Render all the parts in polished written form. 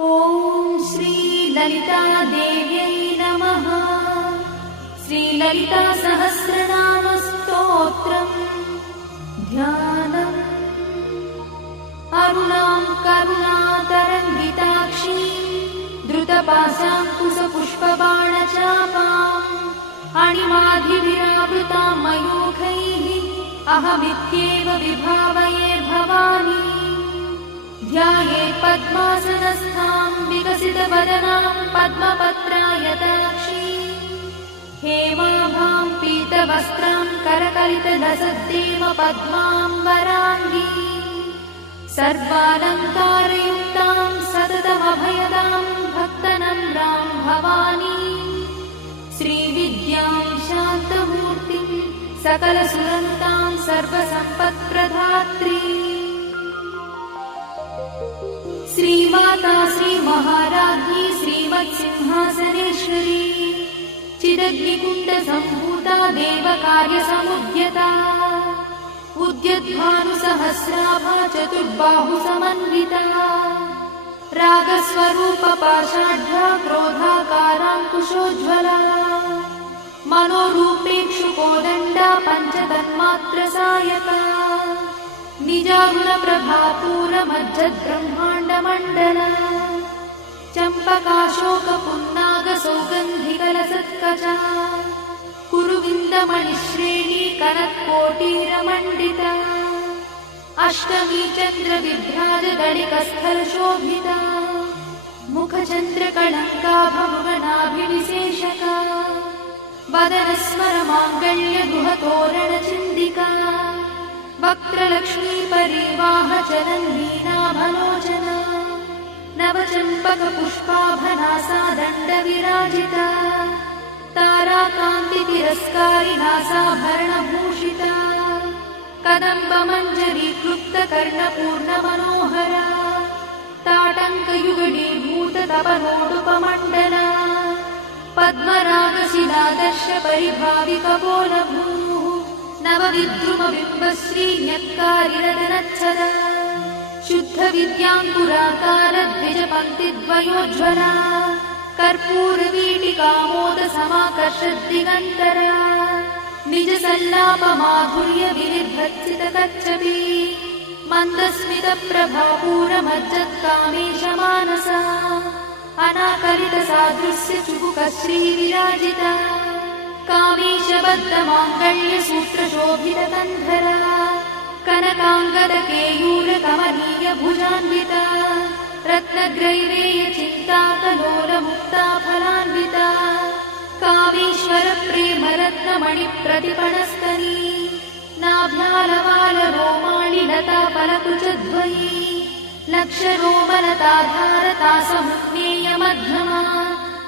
ॐ श्री ललिता देव्यै नमः। श्री ललिता सहस्रनाम स्तोत्रम् ध्यानम्। अरुणां करुणातरङ्गिताक्षी द्रुतपाशाङ्कुशपुष्पबाणचापाम् अणिमाधिविरावृतां मयूखैः अहमित्येव विभावये भवानी। ध्याये पद्मासनस्थां विकसितवदनां पद्मपत्रायताक्षी हेमाभां पीतवस्त्रां करकलितलसद्देव पद्मां वराङ्गी सर्वालङ्कारयुक्तां सततमभयदां भक्तनम्रां भवानी। श्रीविद्यां शान्तमूर्तिं सकलसुरन्तां सर्वसम्पत्प्रदात्री श्रीमाता श्रीमहाराज्ञी श्रीमत्सिंहासनेश्वरी चिदग्निकुण्डसम्भूता देवकार्यसमुद्यता उद्यद्भानुसहस्राभा चतुर्बाहुसमन्विता रागस्वरूपपाषाढ्या क्रोधाकाराङ्कुशोज्ज्वला मनोरूपेक्षुकोदण्डा पञ्चतन्मात्रसायका निजारुणप्रभापूरमज्जद्ब्रह्माण्डमण्डला चम्पकाशोकपुन्नागसौगन्धिकलसत्कचा कुरुविन्दमणिश्रेणी कनत्कोटीरमण्डिता अष्टमी चन्द्रविभ्राजदलिकस्थलशोभिता मुखचन्द्रकलङ्काभमुगनाभिविशेषका वदनस्मरमाङ्गल्यगुहतोरणचिन्दिका वक्त्रलक्ष्मीपरिवाहचलन्वीनाभलोचना नवचम्पकपुष्पाभनासा दण्डविराजिता ताराकान्तितिरस्कारिनासाभरणभूषिता कदम्बमञ्जरीक्लुप्तकर्णपूर्णमनोहरा ताटङ्कयुगडीभूततपनोडुपमण्डला पद्मरागशिलादर्शपरिभाविकपोलभूः नवविद्रुमबिम्बश्रीन्यक्कारिरदनच्छदा शुद्धविद्याङ्कुराकारद्विजपङ्क्तिद्वयोज्ज्वला कर्पूरवीटिकामोदसमाकर्षद्दिगन्तरा निजसल्लापमाधुर्यविनिर्भर्त्सितकच्छपी मन्दस्मितप्रभापूरमज्जत्कामेशमानसा अनाकलितसादृश्यचुबुकश्रीविराजिता कामेशबद्धमाङ्गल्यसूत्रशोभितकन्धरा कनकाङ्गदकेयूरकमनीयभुजान्विता रत्नग्रैवेयचिन्ताकलोलमुक्ताफलान्विता कामेश्वरप्रेमरत्नमणिप्रतिपणस्तनी नाभ्यालवालरोमाणि लताफलकुचद्वयी लक्षरोमलताधारतासमुज्ञेयमध्यमा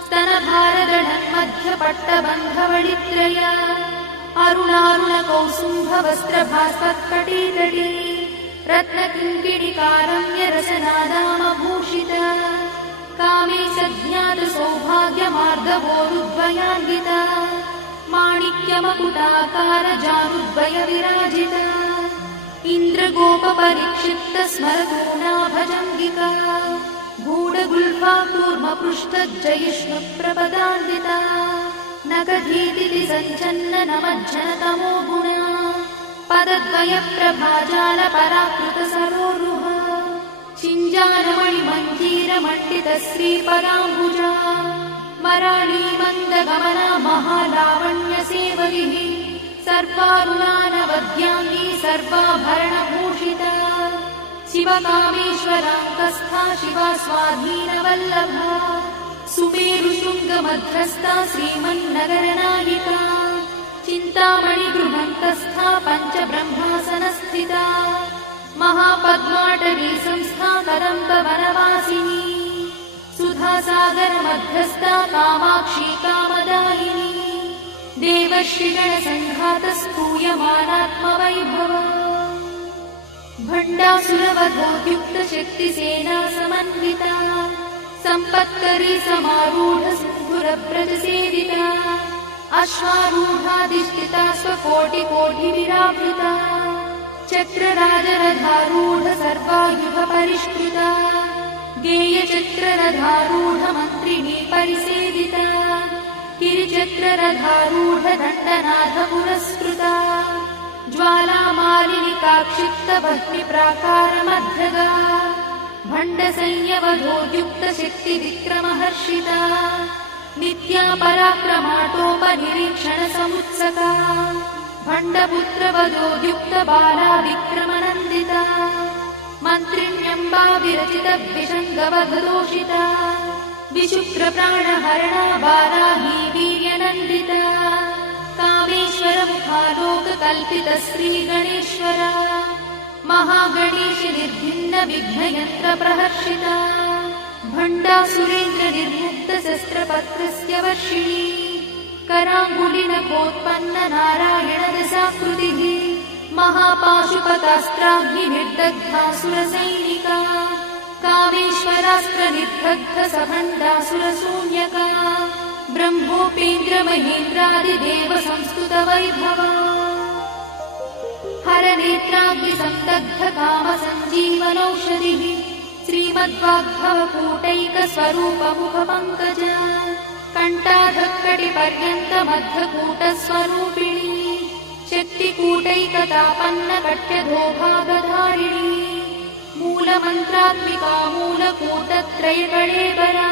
स्तनभारदळन्मध्यपट्टबन्धवडित्रया अरुणारुणकौसुम्भवस्त्रभास्वत्कटीतटी रत्नकिङ्किणिकारम्यरसनादामभूषिता कामेशज्ञातसौभाग्यमार्गवोरुद्वयान्विता माणिक्यमकुटाकारजानुद्वयविराजिता इन्द्रगोपपरिक्षिप्तस्मरतूणाभजङ्गिका गूढगुल्फा कूर्मपृष्ठज्जयिष्णुप्रपदान्विता नखधीतिसञ्चन्ननमज्जनतमो गुणा पदद्वयप्रभाजालपराकृतसरोरुहा चिञ्जानमणिमञ्जीरमण्डितश्रीपदाम्बुजा मराळीमन्दगमना महालावण्यसेवलिः सर्वारुणानवद्याङ्गी सर्वाभरणभूषिता शिवकामेश्वराङ्कस्था शिवा स्वाधीनवल्लभा सुमेरुशृङ्गमध्यस्था श्रीमन्नगरनायिका चिन्तामणिगृहन्तस्था पञ्चब्रह्मासनस्थिता महापद्माटवी संस्था कदम्बवनवासिनी सुधासागरमध्यस्था कामाक्षी कामदायिनी देवर्षिगणसङ्घातस्तूयमानात्मवैभवा भण्डासुरवधोद्युक्तशक्तिसेना समन्विता सम्पत्करी समारूढसिन्धुरव्रजसेविता अश्वारूढाधिष्ठिता स्वकोटिकोटिविरावृता चक्रराजरथारूढ सर्वायुधपरिष्कृता गेयचक्ररथारूढमन्त्रिणी परिसेविता गिरिचक्ररथारूढदण्डनाथ पुरस्कृता ज्वालामालिनिकाक्षिप्तभक्तिप्राकारमध्यगा भण्डसंयवधोद्युक्तशक्तिविक्रमहर्षिता नित्या पराक्रमाटोपनिरीक्षणसमुत्सका भण्डपुत्रवधोद्युक्तबाला विक्रमनन्दिता मन्त्रिण्यम्बा विरचितद्विषङ्गवधदोषिता विशुक्रप्राणहरणा बाला हि वीर्यनन्दिता कामेश्वरमुखालोककल्पितश्रीगणेश्वरा महागणेश निर्भिन्नविघ्नयन्त्रप्रहर्षिता भण्डासुरेन्द्रनिर्मुक्तशस्त्रपत्रस्य वर्षिणी कराङ्गुलिनखोत्पन्ननारायणदशाकृतिः महापाशुपतास्त्राग्निर्दग्धासुरसैनिका कामेश्वरास्त्रनिर्दग्धसभण्डासुरशून्यका ब्रह्मोपेन्द्रमहेन्द्रादिदेवसंस्तुतवैभवा हरनेत्राग्निसन्दग्धकामसञ्जीवनौषधिः श्रीमद्वाग्भवकूटैकस्वरूपमुखपङ्कजा कण्ठाधक्कटिपर्यन्तमद्धकूटस्वरूपिणी शक्तिकूटैकतापन्नकट्यधोभागधारिणी मूलमन्त्रात्मिका मूलकूटत्रयकळेबरा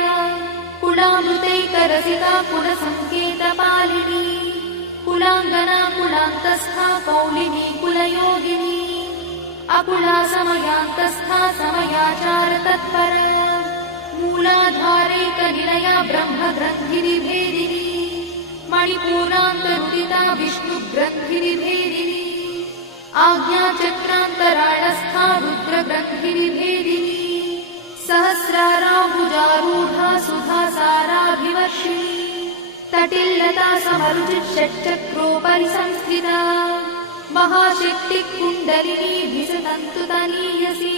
कुलामृतैकरसिका कुलसङ्केतपालिनी कुलाङ्गना कुलान्तस्था कौलिनी कुलयोगिनी अकुला समयान्तस्था समयाचारतत्परा मूलाधारैकनिलया ब्रह्मग्रन्थिनिभेदिनी मणिपूरान्तरुदिता विष्णुग्रन्थिनिभेदिनी आज्ञाचक्रान्तराळस्था रुद्रग्रन्थिनिभेदिनी सहस्राराम्बुजारूढा सुधासाराभिवर्षिणी तटिल्लता समरुचिषट्चक्रोपरि संस्थिता महाशक्तिकुण्डलिनी विसतन्तुतनीयसी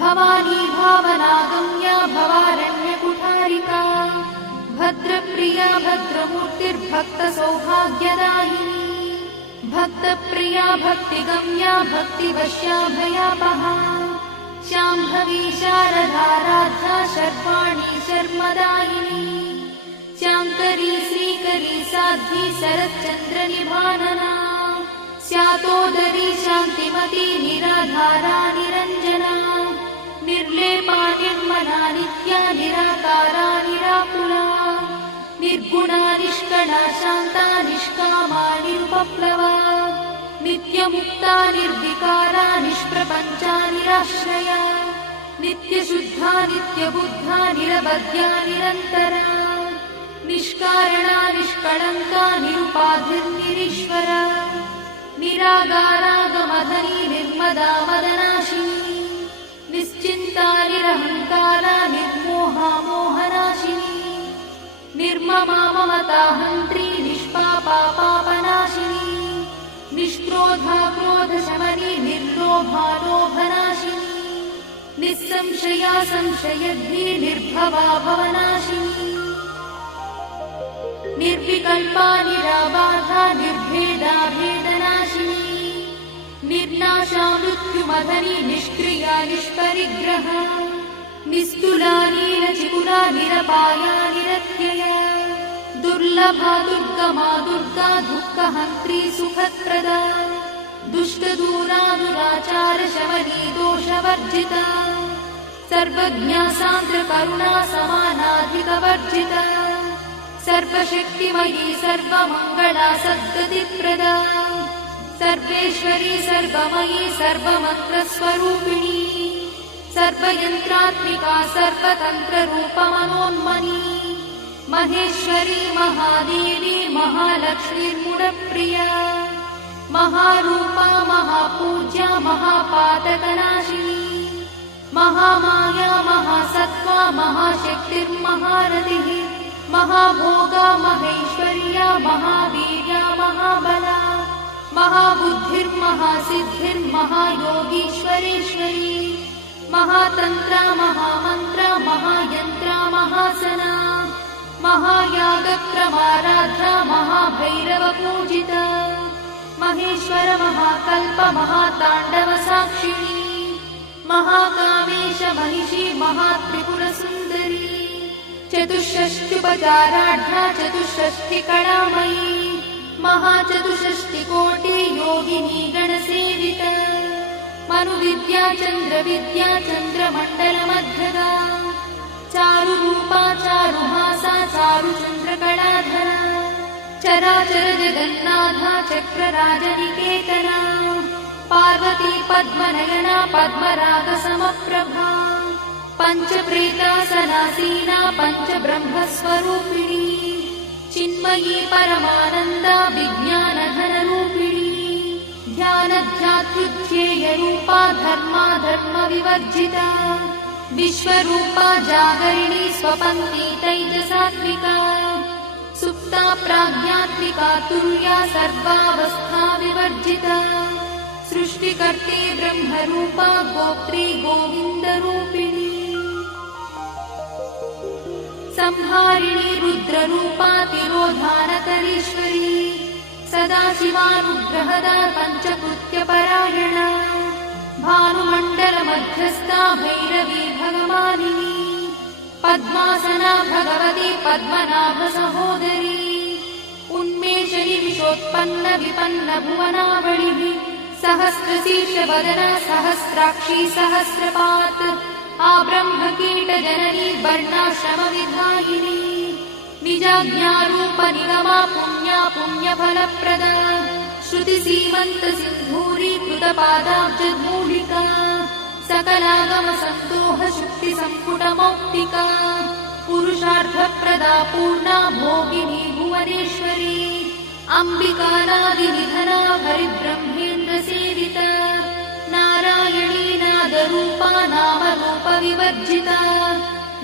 भवानी भावनागम्या भवारण्यकुठारिका भद्रप्रिया भद्रमूर्तिर्भक्तसौभाग्यदायिनी भक्तप्रिया भक्तिगम्या भक्तिवश्या भयापहा शाम्भवी शारदाराध्या शर्वाणी शर्मदायिनी शाङ्करी श्रीकरी साध्वी शरच्चन्द्रनिभानना स्यातोदरी शान्तिमती निराधारा निरञ्जना निर्लेपा निर्मला नित्या निराकारा निराकुला निर्गुणा निष्कला शान्ता निष्कामा निरुपप्लवा नित्यमुक्ता निर्विकारा निष्प्रपञ्चा निराश्रया नित्यशुद्धा नित्यबुद्धा निरवध्या निरन्तरा निष्कारणा निष्कळङ्का निरुपाधिर्निरीश्वरा निरागारागमधनी निर्मदा मदनाशिनी निश्चिन्ता निरहङ्कारा निर्मोहा मोहनाशिनी निर्ममा ममताहन्त्री निष्पापा पापनाशिनी निष्क्रोधा क्रोधशमनी निर्लोभा लोभनाशिनी निस्संशया संशयद्धी निर्भवा भवनाशिनी निर्विकल्पा निराबाधा निर्भेदा भेदनाशिनी निर्नाशा मृत्युमधनी निष्क्रिया निष्परिग्रहा निस्तुला नीलचिकुला निरपाया निरत्यया दुर्लभा दुर्गमा दुर्गा दुःखहन्त्री सुखप्रदा दुष्टदूरा दुराचारशमनी दोषवर्जिता सर्वज्ञा सान्द्रकरुणा समानाधिकवर्जिता सर्वशक्तिमयी सर्वमङ्गला सद्गतिप्रदा सर्वेश्वरी सर्वमयी सर्वमन्त्रस्वरूपिणी सर्वयन्त्रात्मिका सर्वतन्त्ररूपमनोन्मनी महेश्वरी महादेवी महालक्ष्मीर्मुडप्रिया महारूपा महापूज्या महापातकनाशिनी महामाया महासत्त्वा महाशक्तिर्महारथिः महाभोगा महेश्वर्या महावीर्या महाबला महाबुद्धिर्महासिद्धिर्महायोगीश्वरेश्वरी महातन्त्रा महामन्त्रा महायन्त्रा महासना महायागक्रमाराध्या महाभैरवपूजिता महेश्वर महाकल्प महाताण्डवसाक्षिणी महाकामेश महिषी महात्रिपुरसुन्दरी चतुष्षष्ट्युपचाराढ्या चतुष्षष्टिकलामयी महाचतुष्षष्टिकोटि योगिनी गणसेविता मनुविद्या चन्द्रविद्या चन्द्रमण्डलमध्यगा चारुरूपा चारुहासा चारुचन्द्रकलाधरा चराचर जगन्नाथा चक्रराजनिकेतना पार्वती पद्मनयना पद्मरागसमप्रभा पञ्चप्रेतासनासीना पञ्चब्रह्मस्वरूपिणी चिन्मयी परमानन्दा विज्ञानघनरूपिणी ध्यानध्यात्युज्येयरूपा धर्मा धर्मविवर्जिता विश्वरूपा जागरिणी स्वपन्ती तैजसात्विका सुप्ता प्राज्ञात्मिका तुर्या सर्वावस्था विवर्जिता सृष्टिकर्त्री ब्रह्मरूपा गोप्त्री गोविन्दरूपिणी संहारिणी रुद्ररूपा तिरोधानकरीश्वरी सदाशिवानुग्रहदा पञ्चकृत्यपरायणा भानुमण्डलमध्यस्था भैरवी भगवानिनी पद्मासना भगवती पद्मनाभसहोदरी उन्मेषणी विशोत्पन्न विपन्न भुवनावलिः सहस्रशीर्षवदना सहस्राक्षी सहस्रपात् आब्रह्मकीटजननी वर्णाश्रमविधायिनी निजाज्ञारूपनिगमा पुण्या पुण्यफलप्रदा श्रुतिसीमन्तसिन्धूरीकृतपादाब्जधूलिका सकलागमसन्दोहशुक्तिसम्पुटमौक्तिका पुरुषार्थप्रदा पूर्णा भोगिनी भुवनेश्वरी अम्बिकानादिनिधना हरिब्रह्मेन्द्रसेविता नारायणी नादरूपा नामरूपविवर्जिता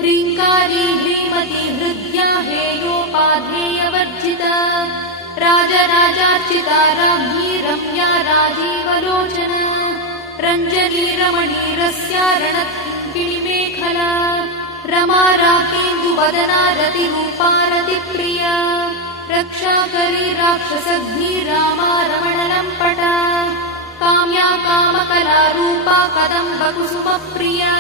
ह्रीङ्कारी ह्रीमती हृद्या हेयोपाधेयवर्जिता राजराजार्चिता राज्ञी रम्या राजीवलोचना रञ्जनी रमणीरस्या रणत्किणिमेखला रमा राकेन्दुवदना रतिरूपा रतिप्रिया रक्षाकरी राक्षसग्नी रामा रमणलम्पटा काम्या कामकलारूपा कदम्बकुसुमप्रिया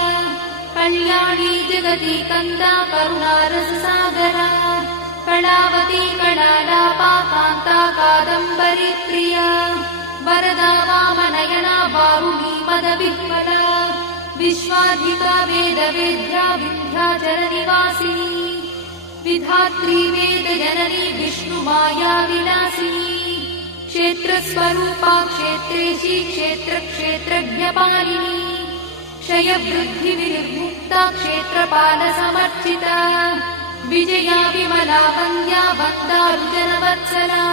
कल्याणी जगती कन्दा करुणारससागरा कलावती कलालापा कान्ता कादम्बरी प्रिया वरदा वामनयना वारुणी मदविह्वला विश्वाधिका वेदवेद्या विन्ध्याचलनिवासिनी विधात्री वेदजननी विष्णुमाया विलासिनी क्षेत्रस्वरूपा क्षेत्रेशी क्षेत्रक्षेत्रज्ञपालिनी क्षयवृद्धिविनिर्मुक्ता क्षेत्रपालसमर्चिता विजया विमला वन्द्या वन्दारुजनवत्सला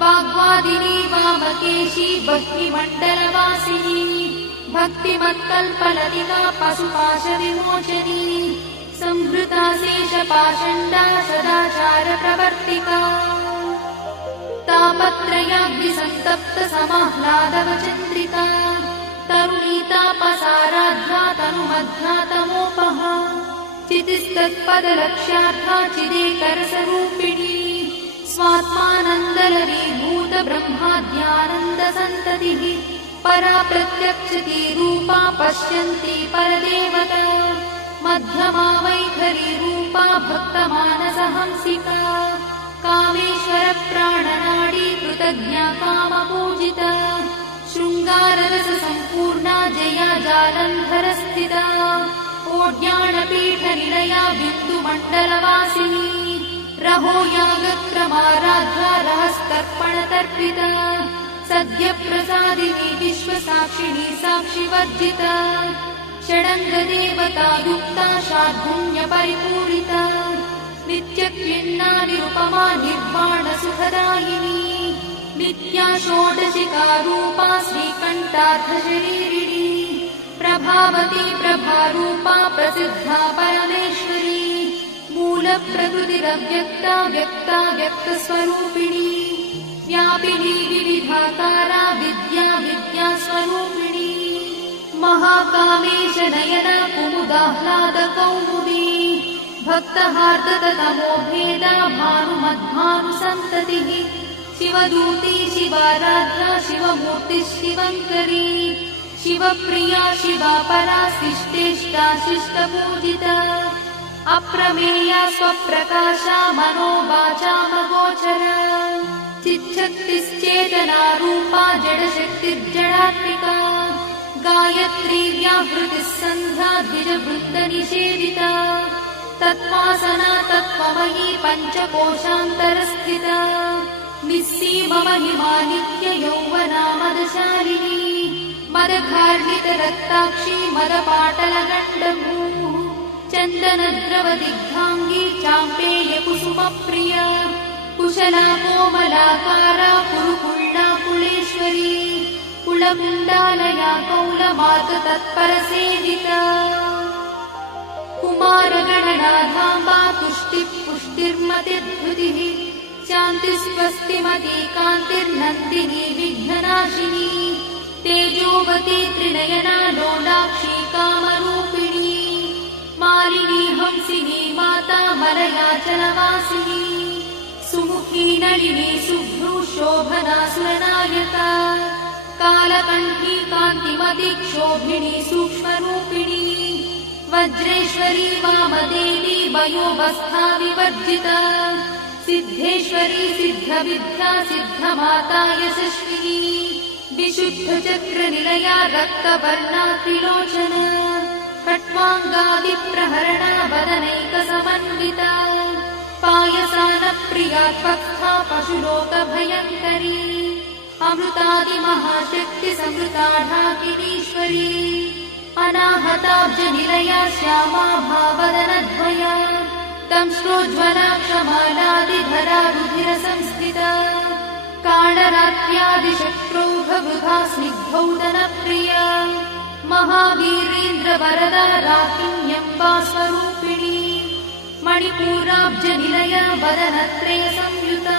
वाग्वादिनी वामकेशी बह्निमण्डलवासिनी भक्तिमत्कल्पलतिका पशुपाशविमोचनी संहृता शेषपाषण्डा सदाचारप्रवर्तिका तापत्रयाग्निसन्तप्त समाह्लादवचन्द्रिका तरुणीतापसाराध्या तनुमध्यातमोपहा चितिस्तत्पदलक्ष्यार्था चिदेकरसरूपिणी स्वात्मानन्दलरीभूत ब्रह्माद्यानन्दसन्ततिः परा प्रत्यक्षती रूपा पश्यन्ती परदेवता मध्यमा वैखरी रूपा भक्तमानसहंसिका कामेश्वरप्राणनाडी कृतज्ञा कामपूजिता शृङ्गाररससम्पूर्णा जया जालन्धरस्थिता ओड्याणपीठनिलया बिन्दुमण्डलवासिनी रहो यागक्रमाराध्या रहस्तर्पणतर्पिता सद्यप्रसादिनी विश्वसाक्षिणी साक्षिवर्जिता षडङ्गदेवता युक्ता शार्दूल्यपरिपूरिता नित्यक्लिन्ना निरुपमा निर्वाणसुखदायिनी नित्या षोडशिकारूपा श्रीकण्ठार्थशरीरिणी प्रभावती प्रभारूपा प्रसिद्धा परमेश्वरी मूलप्रकृतिरव्यक्ता व्यक्ता व्यक्तस्वरूपिणी व्यापिनी विविधाकारा विद्या विद्यास्वरूपिणी महाकामेश नयना कुमुदाह्लादकौमुदी भक्तहार्दतमो भेदा भानुमद्भानुसन्ततिः शिवदूती शिवाराध्या शिवमूर्तिः शिवङ्करी शिवप्रिया शिवा परा शिष्टेष्टा शिष्टपूजिता अप्रमेया स्वप्रकाशा मनोवाचामगोचरा चिच्छक्तिश्चेतना रूपा जडशक्तिर्जडात्मिका गायत्री व्याहृतिः सन्ध्या द्विजवृन्दनिषेविता तत्त्वासना तत्त्वमयी पञ्चकोशान्तरस्थिता निस्सीममहिमा नित्ययौवना मदशालिनी मदघार्णितरक्ताक्षी मदपाटलगण्डभूः चन्दनद्रवदिग्धाङ्गी चाम्पेयकुसुमप्रिया कुशला कोमलाकारा कुरुकुण्डा कुलेश्वरी कुलकुण्डालया कौलमार्गतत्परसेविता कुमारगणनाधाम्बा तुष्टिः पुष्टिर्मतिर्धृतिः शान्तिस्वस्तिमती कान्तिर्नन्दिनी विघ्ननाशिनी तेजोवती त्रिनयना लोलाक्षी कामरूपिणी मालिनी हंसिनी माता मलयाचलवासिनी सुमुखी नलिनी शुभ्रू शोभना सुरनायका कालकण्ठी कान्तिमती क्षोभिणी सूक्ष्मरूपिणी वज्रेश्वरी वामदेवी वयोवस्था विवर्जिता सिद्धेश्वरी सिद्धविद्या सिद्धमाता यशस्विनी विशुद्धचक्रनिलया रक्तवर्णा त्रिलोचना खट्वाङ्गादिप्रहरणा वदनैकसमन्विता पायसानप्रिया त्वक्था पशुलोकभयङ्करी अमृतादिमहाशक्तिसमृता ढाकिनीश्वरी अनाहताब्जनिलया श्यामा भावदनद्वया दंश्रोज्ज्वला क्षमालादिधरा रुधिरसंस्थिता कालरात्र्यादिशत्रुघवृथा स्निग्धौदनप्रिया महावीरेन्द्रवरदा राकिन्यम्बा स्वरूपिणी मणिपूराब्जनिलया वदनत्रयसंयुता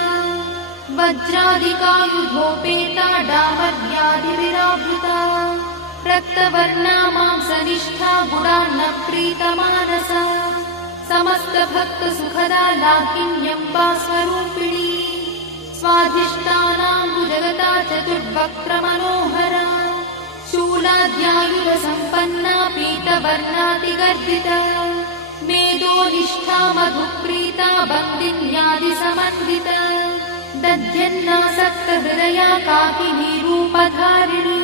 वज्रादिकायुधोपेता डामर्यादिविरावृता रक्तवर्णा मांसनिष्ठा गुणान्नप्रीतमानसा समस्तभक्तसुखदा लाकिन्यम्बा स्वरूपिणी स्वाधिष्ठानाम्बुजगता चतुर्वक्त्रमनोहरा शूलाद्यायुधसम्पन्ना पीतवर्णातिगर्भिता मेदोनिष्ठा मधुप्रीता बन्दिन्यादिसमन्विता दध्यन्नासक्तहृदया काकिनी रूपधारिणी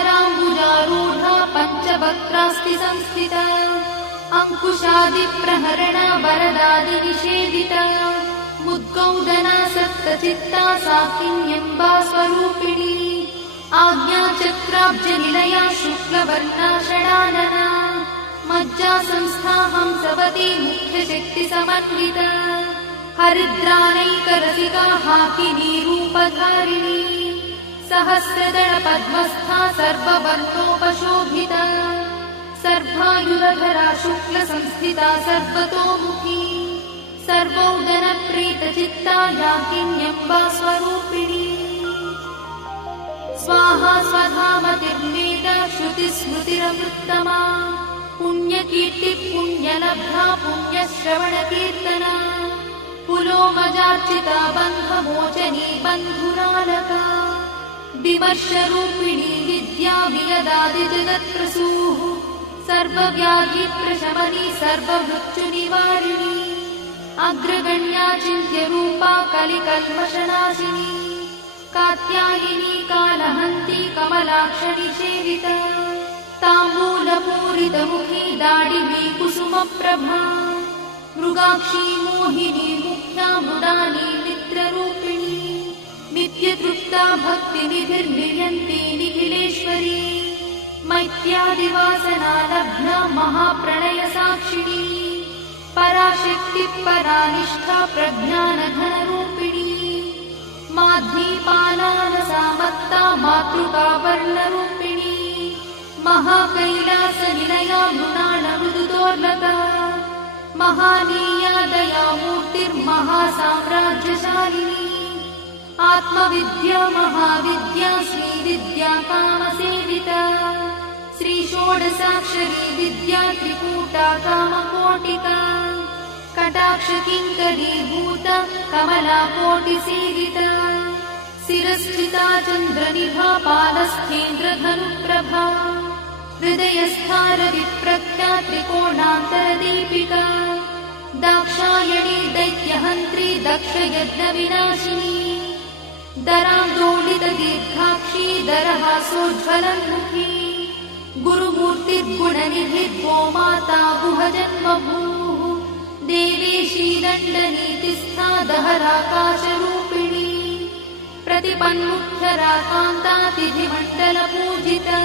मूलाधाराम्बुजारूढा पञ्चवक्त्रास्ति संस्थिता अङ्कुशादिप्रहरणा वरदादिनिषेविता मुद्गौदना सप्तचित्ता साकिन्यम्बा स्वरूपिणी आज्ञाचक्राब्जनिलया शुक्लवर्णा षडानना मज्जा संस्था हंसवती मुख्यशक्तिसमन्विता हरिद्रानैकरसिका हाकिनी रूपधारिणी सहस्रदलपद्मस्था सर्ववर्णोपशोभिता सर्वायुधधरा शुक्लसंस्थिता सर्वतोमुखी सर्वोदनप्रीतचित्ता याकिन्यम्बा स्वरूपिणी स्वाहा स्वधामतिर्मेधा श्रुतिस्मृतिरमृत्तमा पुण्यकीर्तिः पुण्यलब्धा पुण्यश्रवणकीर्तना पुलोमजार्चिता बन्धमोचनी बन्धुरालका विमर्शरूपिणी विद्या वियदादिजगत्प्रसूः सर्वव्याधिप्रशमनी सर्वमृत्युनिवारिणी अग्रगण्या चिन्त्यरूपा कलिकल्मषनाशिनी कात्यायिनी कालहन्ती कमलाक्षनिषेविता ताम्बूलपूरितमुखी दाडिमी कुसुमप्रभा मृगाक्षी मोहिनी मुख्या मृडानी मित्ररूपिणी नित्यतृप्ता भक्तिनिधिर्निर्यन्ती निखिलेश्वरी मैत्यादिवासना लब्धा महाप्रणयसाक्षिणी पराशक्तिः परानिष्ठा प्रज्ञानघनरूपिणी माध्वीपालानसामत्ता मातृकावर्णरूपिणी महाकैलासनिलया मृणालमृदुदोर्लका महानीया दयामूर्तिर्महासाम्राज्यशालिनी आत्मविद्या महाविद्या श्रीविद्या कामसेविता श्रीषोडशाक्षरी विद्या त्रिकूटा कामकोटिका कटाक्षकिङ्करीभूता कमलाकोटिसेविता शिरस्थिता चन्द्रनिभा पालस्थेन्द्रधनुप्रभा हृदयस्थारविप्रख्या त्रिकोणान्तरदीपिका दाक्षायणी दैत्यहन्त्री दक्षयज्ञविनाशिनी दरान्दोलितदीर्घाक्षी दरहासोज्ज्वलन्मुखी गुरुमूर्तिर्गुणनिधिर्गो माता गुहजन्मभूः देवेशी दण्डनीतिस्था दहराकाशरूपिणी प्रतिपन्मुख्यराकान्तातिथिमण्डलपूजिता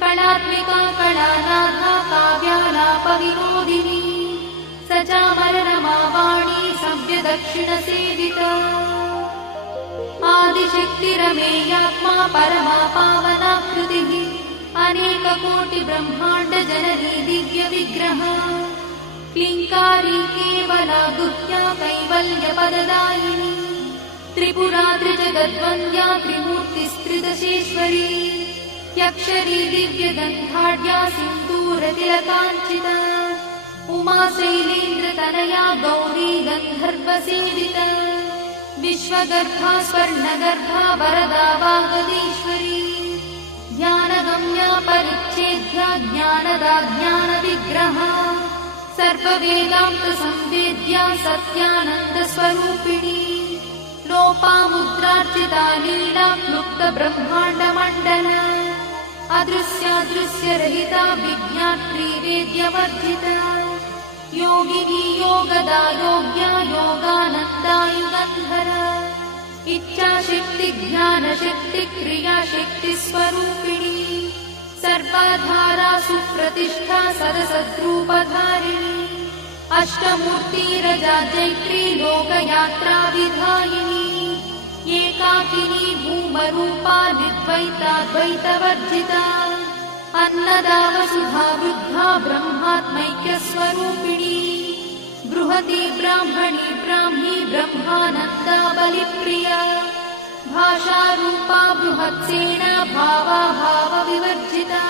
कलात्मिका कलानाथा काव्यालापविनोदिनी सचामररमावाणी सव्यदक्षिणसेविता आदिशक्तिरमेयात्मा परमा पावनाकृतिः अनेककोटिब्रह्माण्डजननी दिव्यविग्रहा क्लिङ्कारी केवला गुह्या कैवल्यपददायिनी त्रिपुरा त्रिजगद्वन्द्या त्रिमूर्तिस्त्रिदशेश्वरी यक्षरी दिव्यगन्धाढ्या सिन्दूरतिलकाञ्चिता उमा शैलेन्द्रतनया गौरी गन्धर्वसेविता विश्वगर्भा स्वर्णगर्भा वरदा वागदीश्वरी ध्यानगम्या परिच्छेद्या ज्ञानदा ज्ञानविग्रहा सर्ववेदान्तसंवेद्या सत्यानन्दस्वरूपिणी लोपामुद्रार्चिता लीला क्लुप्तब्रह्माण्डमण्डला अदृश्यादृश्यरहिता विज्ञात्री वेद्यवर्जिता योगिनी योगदा योग्या योगानन्दा युगन्धरा इच्छाशक्ति ज्ञानशक्ति क्रियाशक्तिस्वरूपिणी सर्वाधारा सुप्रतिष्ठा सदसद्रूपधारिणी अष्टमूर्तिरजा जैत्री लोकयात्रा विधायिनी एकाकिनी भूमरूपा निर्द्वैताद्वैतवर्जिता अन्नदा वसुधा वृद्धा ब्रह्मात्मैक्यस्वरूपिणी बृहती ब्राह्मणी ब्राह्मी ब्रह्मानन्दा बलिप्रिया भाषारूपा बृहत्सेना भावा भावविवर्जिता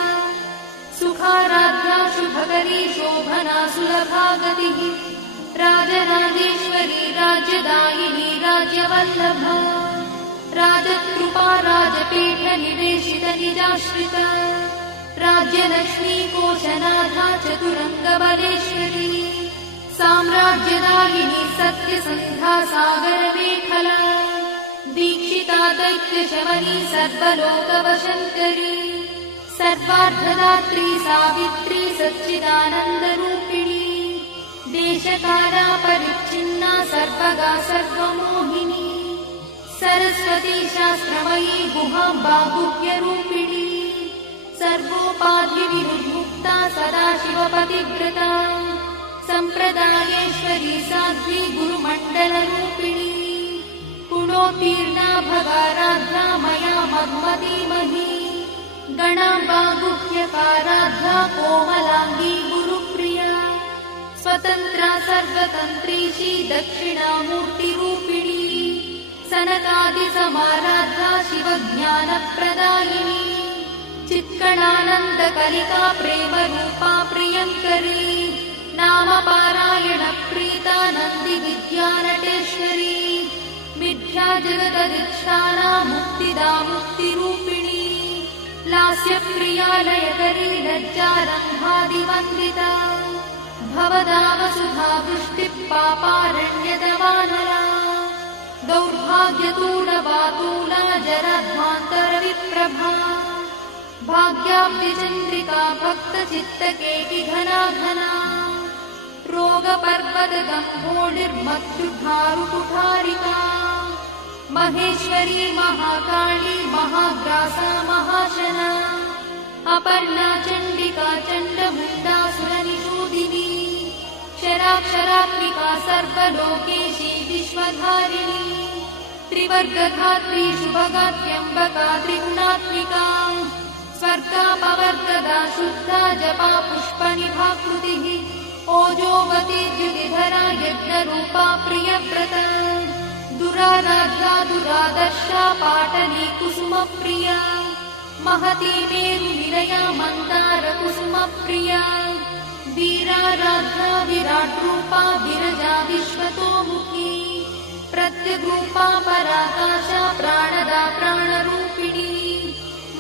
सुखाराध्या शुभकरी शोभना सुलभा गतिः राजराजेश्वरी राज्यदायिनी राज्यवल्लभा राजकृपा राजपीठनिवेशितनिजाश्रिता राज्यलक्ष्मी कोशनाथा चतुरङ्गबलेश्वरी साम्राज्यदायिनी सत्यसन्धा सागरमेखला दीक्षिता दैत्यशमनी सर्वलोकवशङ्करी सर्वार्थदात्री सावित्री सच्चिदानन्दरूपिणी देशकाला परिच्छिन्ना सर्वगा सर्वमोहिनी सरस्वती शास्त्रमयी गुहाम्बा गुह्यरूपिणी सर्वोपाधिविनिर्मुक्ता सदाशिवपतिव्रता सम्प्रदायेश्वरी साध्वी गुरुमण्डलरूपिणी गुणोत्तीर्णा भगाराध्या मया मन्मतीमही गणाम्बा गुह्यकाराध्या कोमलाङ्गी गुरुप्रिया स्वतन्त्रा सर्वतन्त्रीशी दक्षिणामूर्तिरूपिणी सनकादिसमाराध्या शिवज्ञानप्रदायिनी चित्कणानन्दकलिका प्रेमरूपा प्रियङ्करी नामपारायणप्रीता नन्दिविद्यानटेश्वरी मिथ्या जगदधिष्ठाना मुक्तिदा मुक्तिरूपिणी लास्यप्रिया लयकरी लज्जारम्भादिवन्दिता भवदा वसुधा वृष्टिः पापारण्यदवानला दौर्भाग्यतूलवातूला जराध्वान्तरविप्रभा भाग्याब्धिचन्द्रिका भक्तचित्तकेकि घना घना रोगपर्वतगम्भोलिर्मत्युद्धारुकुठारिका महेश्वरी महाकाली महाग्रासा महाशना अपर्णा चण्डिका चण्डमुण्डासुरनिषूदिनी क्षराक्षरात्मिका सर्वलोकेशी विश्वधारिणी त्रिवर्गधात्री शुभगात्यम्बका त्रिगुणात्मिका स्वर्गापवर्गदा शुद्धा जपा पुष्पनिभाकृतिः ओजोवती द्युतिधरा यज्ञरूपा प्रियव्रता दुराराध्या दुरादर्शा पाटली कुसुमप्रिया महती मेरुनिलया मन्दारकुसुमप्रिया वीराराध्या विराट्रूपा विरजा विश्वतोमुखी प्रत्यग्रूपा पराकाशा प्राणदा प्राणरूपिणी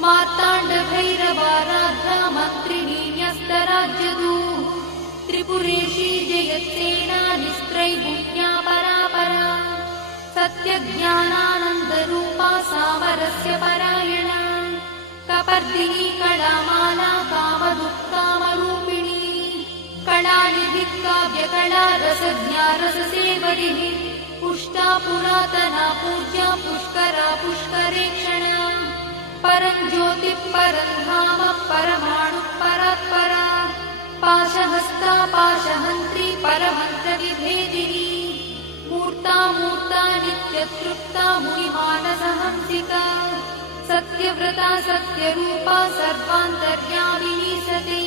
मार्ताण्डभैरवाराध्या मन्त्रिणी न्यस्तराज्यदूः त्रिपुरेशी जयत्सेना निस्त्रैगुण्या परापरा सत्यज्ञानानन्दरूपा सामरस्य परायणा कपर्दिनी कलामाला कामदुःकामरूपिणी कलानिधिः काव्यकला रसज्ञा रससेवरिः पुष्टा पुरातना पूज्या पुष्करा पुष्करेक्षणा परं ज्योतिः परं धाम परमाणुः परात्परा पाशहस्ता पाशहन्त्री परमन्त्रविभेदिनी मूर्ता मूर्ता नित्यतृप्ता मुनिमानसहंसिका सत्यव्रता सत्यरूपा सर्वान्तर्यामिनी सती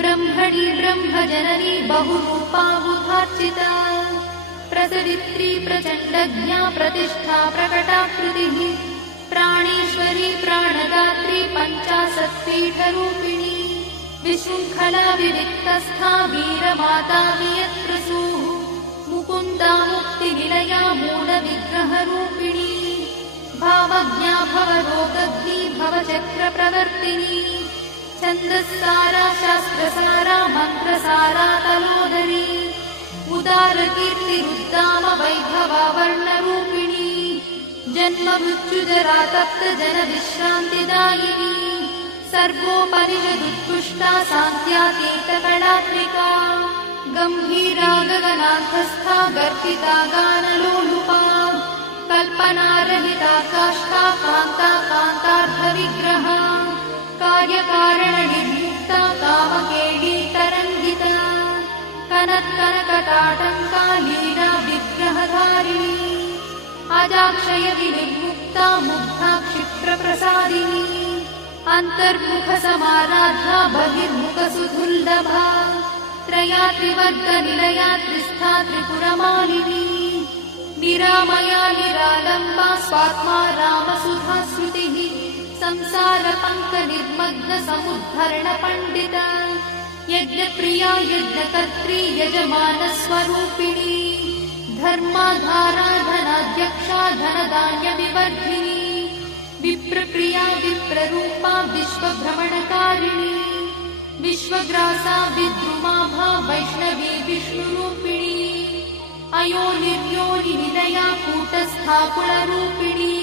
ब्रह्मणी ब्रह्मजननी बहुरूपा बुधार्चिता प्रसवित्री प्रचण्डज्ञा प्रतिष्ठा प्रकटाकृतिः प्राणेश्वरी प्राणदात्री पञ्चाशत्पीठरूपिणी विशृङ्खला विविक्तस्था वीरमाता वियत्प्रसूः मुकुन्दा मुक्तिनिलया मूलविग्रहरूपिणी भावज्ञा भवरोगग्नी भवचक्रप्रवर्तिनी छन्दस्सारा शास्त्रसारा मन्त्रसारा तलोदरी उदारकीर्तिरुद्दाम वैभवा वर्णरूपिणी जन्ममृत्युजरा तप्तजनविश्रान्तिदायिनी सर्वोपनिषदुत्कृष्टा सान्त्यातीतकलात्मिका गम्भीरा गगनान्तस्था गर्पिता गानलोलुपा कल्पनारहिता काष्ठा कान्ता कान्तार्थविग्रहा कार्यकारणनिर्मुक्ता कामकेली तरङ्गिता कनत्कनकटाटङ्का लीला विग्रहधारिणी अजाक्षय विनिर्मुक्ता मुग्धा क्षिप्रप्रसादिनी अन्तर्मुखसमाराधा बहिर्मुखसुदुर्लभा त्रया त्रिवर्गनिलया त्रिस्था त्रिपुरमालिनी निरामया निरालम्बा स्वात्मा रामसुधा श्रुतिः संसारपङ्कनिर्मग्नसमुद्धरणपण्डिता यज्ञप्रिया यज्ञकर्त्री यजमानस्वरूपिणी धर्माधारा धनाध्यक्षा धनधान्यविवर्धिनी विप्रप्रिया विप्ररूपा विश्वभ्रमणकारिणी विश्वग्रासा विद्रुमाभा वैष्णवी विष्णुरूपिणी अयोनिर्योनिनिलया कूटस्था कुलरूपिणी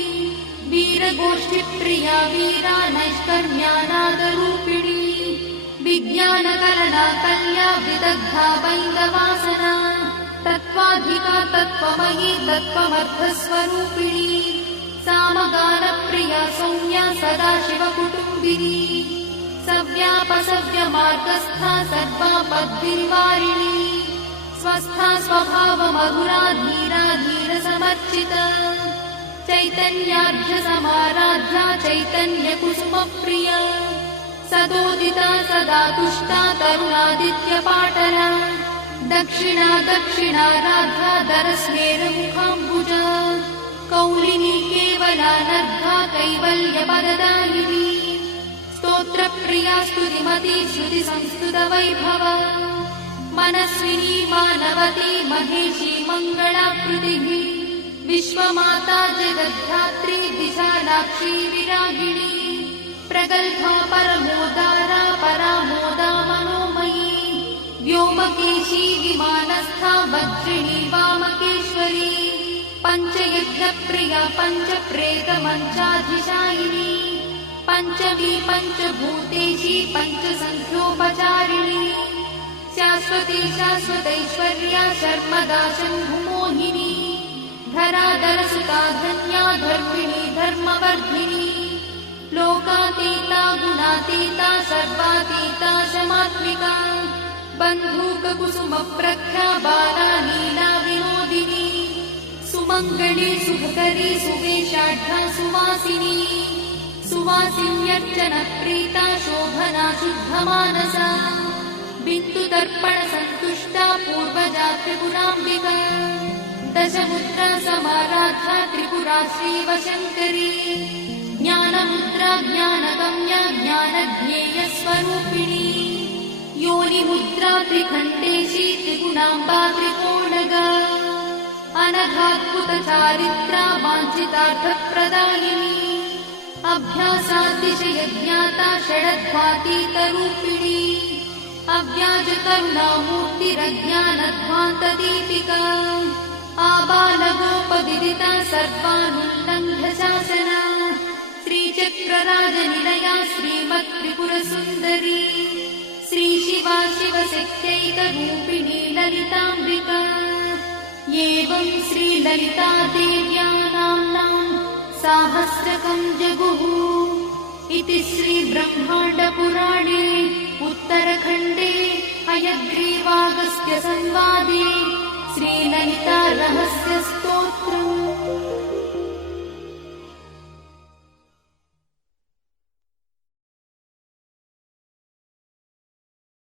वीरगोष्ठिप्रिया वीरा नैष्कर्म्यानादरूपिणी विज्ञानकरणा कल्या विदग्धा वैन्दवासना तत्त्वाधिका तत्त्वमयी तत्त्वमर्थस्वरूपिणी सामगानप्रिया सौम्या सदाशिवकुटुम्बिनी सव्यापसव्यमार्गस्था सर्वापद्विनिवारिणी स्वस्था स्वभावमधुरा धीरा धीरसमर्चिता चैतन्यार्घ्यसमाराध्या चैतन्यकुसुमप्रिया सदोदिता सदा तुष्टा तरुणादित्यपाटला दक्षिणा दक्षिणाराध्या दरस्मेरमुखाम्बुजा कौलिनी केवलानर्घा कैवल्यपददायिनी स्तोत्रप्रिया स्तुतिमती श्रुतिसंस्तुतवैभवा मनस्विनी मानवती महेशी मङ्गलाकृतिः विश्वमाता जगद्धात्री विशालाक्षी विरागिणी प्रगल्भा परमोदारा परामोदा मनोमयी व्योमकेशी विमानस्था वज्रिणी वामकेश्वरी पञ्चयज्ञप्रिया पञ्चप्रेतमञ्चाधिशायिनी पञ्चमी पञ्चभूतेशी पञ्चसङ्ख्योपचारिणी शाश्वती शाश्वतैश्वर्या शर्मदा शम्भुमोहिनी धराधरसुता धन्या धर्मिणी धर्मवर्धिनी लोकातीता गुणातीता सर्वातीता शमात्मिका बन्धूककुसुमप्रख्या बाला लीला विनोदिनी सुमङ्गली सुभकरी सुवेशाढ्या सुवासिनी सुवासिन्यर्चनप्रीता शोभना शुद्धमानसा बिन्दुदर्पणसन्तुष्टा पूर्वजा त्रिपुराम्बिका दशमुद्रा समाराध्या त्रिपुरा श्रीवशङ्करी ज्ञानमुद्रा ज्ञानगम्या ज्ञानज्ञेयस्वरूपिणी योनिमुद्रा त्रिखण्डेशी त्रिगुणाम्बा त्रिकोणगा अनघाद्भुतचारित्रा वाञ्छितार्थप्रदायिनी अभ्यासातिशयज्ञाता षडध्वातीतरूपिणी अव्याजकरुणामूर्तिरज्ञानध्वान्तदीपिका आबालगोपविदिता सर्वानुल्लङ्घ्य शासना श्रीचक्रराजनिलया श्रीमत्त्रिपुरसुन्दरी श्रीशिवा शिवशक्त्यैकरूपिणी ललिताम्बिका एवं श्रीललितादेव्या नाम्नां साहस्रकं जगुः इति श्रीब्रह्माण्डपुराणे उत्तरखण्डे हयग्रीवागस्त्यसंवादे श्रीललितारहस्यस्तोत्रम्।